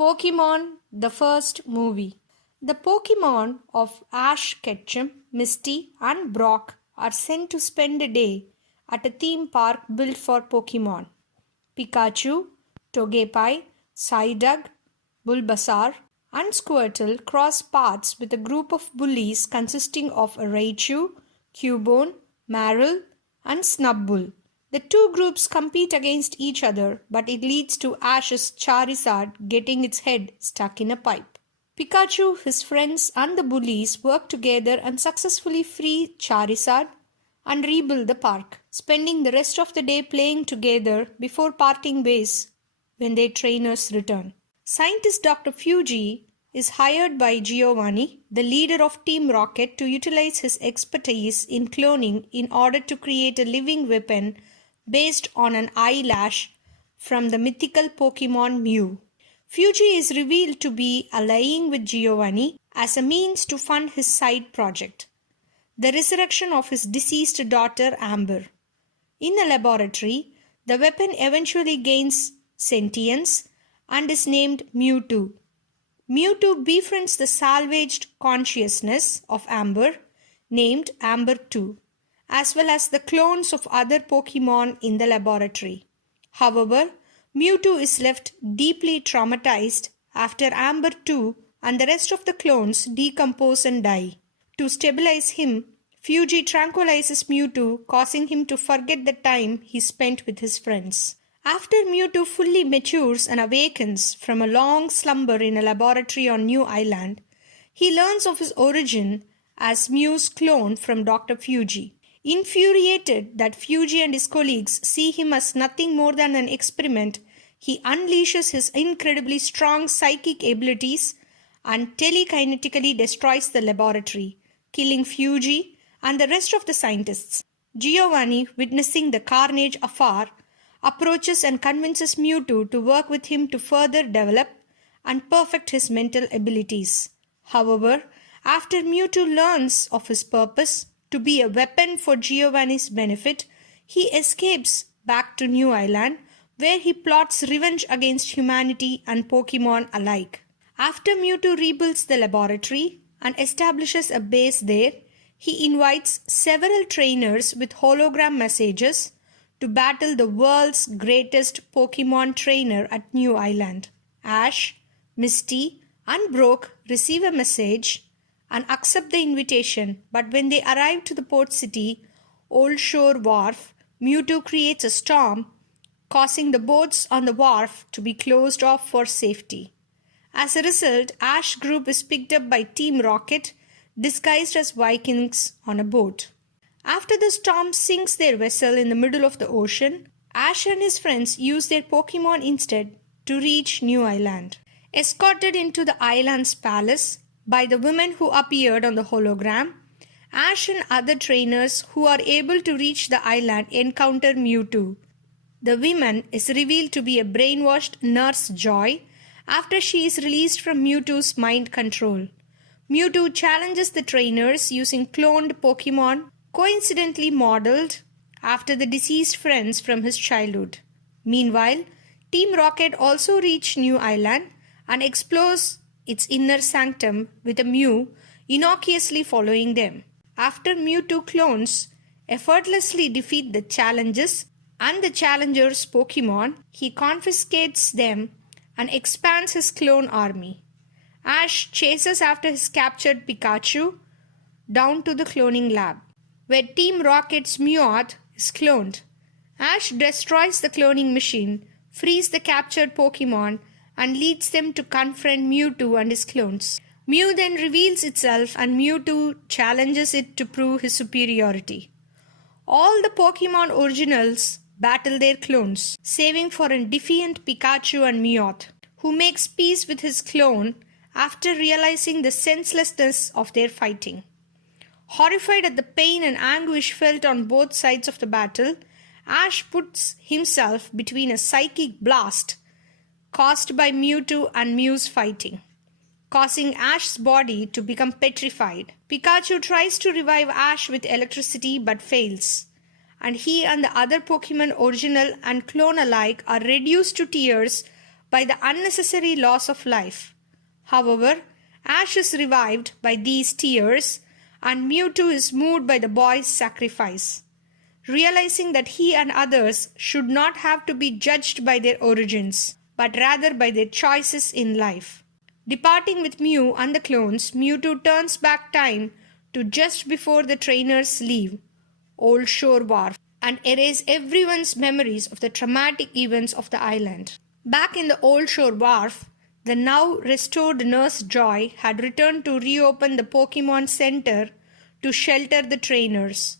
Pokemon, the first movie. The Pokemon of Ash Ketchum, Misty, and Brock are sent to spend a day at a theme park built for Pokemon. Pikachu, Togepi, Psyduck, Bulbasaur, and Squirtle cross paths with a group of bullies consisting of a Raichu, Cubone, Marill, and Snubbull. The two groups compete against each other, but it leads to Ash's Charizard getting its head stuck in a pipe. Pikachu, his friends, and the bullies work together and successfully free Charizard and rebuild the park, spending the rest of the day playing together before parting ways when their trainers return. Scientist Dr. Fuji is hired by Giovanni, the leader of Team Rocket, to utilize his expertise in cloning in order to create a living weapon based on an eyelash from the mythical Pokemon Mew. Fuji is revealed to be allying with Giovanni as a means to fund his side project, the resurrection of his deceased daughter Amber. In a laboratory, the weapon eventually gains sentience and is named Mewtwo. Mewtwo befriends the salvaged consciousness of Amber, named Amber 2, as well as the clones of other Pokemon in the laboratory. However, Mewtwo is left deeply traumatized after Amber 2 and the rest of the clones decompose and die. To stabilize him, Fuji tranquilizes Mewtwo, causing him to forget the time he spent with his friends. After Mewtwo fully matures and awakens from a long slumber in a laboratory on New Island, he learns of his origin as Mew's clone from Dr. Fuji. Infuriated that Fuji and his colleagues see him as nothing more than an experiment, he unleashes his incredibly strong psychic abilities and telekinetically destroys the laboratory, killing Fuji and the rest of the scientists. Giovanni, witnessing the carnage afar, approaches and convinces Mewtwo to work with him to further develop and perfect his mental abilities. However, after Mewtwo learns of his purpose to be a weapon for Giovanni's benefit, he escapes back to New Island, where he plots revenge against humanity and Pokemon alike. After Mewtwo rebuilds the laboratory and establishes a base there, he invites several trainers with hologram messages to battle the world's greatest Pokemon trainer at New Island. Ash, Misty, and Brock receive a message and accept the invitation, but when they arrive to the port city, Old Shore Wharf, Mewtwo creates a storm, causing the boats on the wharf to be closed off for safety. As a result, Ash group is picked up by Team Rocket, disguised as Vikings on a boat. After the storm sinks their vessel in the middle of the ocean, Ash and his friends use their Pokemon instead to reach New Island. Escorted into the island's palace by the women who appeared on the hologram, Ash and other trainers who are able to reach the island encounter Mewtwo. The woman is revealed to be a brainwashed Nurse Joy after she is released from Mewtwo's mind control. Mewtwo challenges the trainers using cloned Pokemon coincidentally modeled after the deceased friends from his childhood. Meanwhile, Team Rocket also reach New Island and explores its inner sanctum with a Mew innocuously following them. After Mewtwo clones effortlessly defeat the challenges and the challengers' Pokemon, he confiscates them and expands his clone army. Ash chases after his captured Pikachu down to the cloning lab, where Team Rocket's Meowth is cloned. Ash destroys the cloning machine, frees the captured Pokemon, and leads them to confront Mewtwo and his clones. Mew then reveals itself and Mewtwo challenges it to prove his superiority. All the Pokemon originals battle their clones, saving for a defiant Pikachu and Meowth, who makes peace with his clone after realizing the senselessness of their fighting. Horrified at the pain and anguish felt on both sides of the battle, Ash puts himself between a psychic blast caused by Mewtwo and Mew's fighting, causing Ash's body to become petrified. Pikachu tries to revive Ash with electricity but fails, and he and the other Pokemon original and clone alike are reduced to tears by the unnecessary loss of life. However, Ash is revived by these tears, and Mewtwo is moved by the boy's sacrifice. Realizing that he and others should not have to be judged by their origins, but rather by their choices in life. Departing with Mew and the clones, Mewtwo turns back time to just before the trainers leave Old Shore Wharf and erase everyone's memories of the traumatic events of the island. Back in the Old Shore Wharf, the now restored Nurse Joy had returned to reopen the Pokemon Center to shelter the trainers.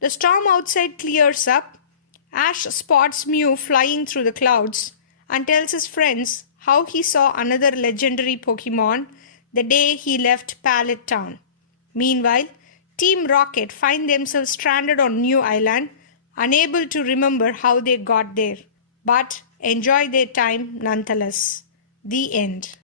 The storm outside clears up. Ash spots Mew flying through the clouds and tells his friends how he saw another legendary Pokemon the day he left Pallet Town. Meanwhile, Team Rocket find themselves stranded on New Island, unable to remember how they got there, but enjoy their time nonetheless. The end.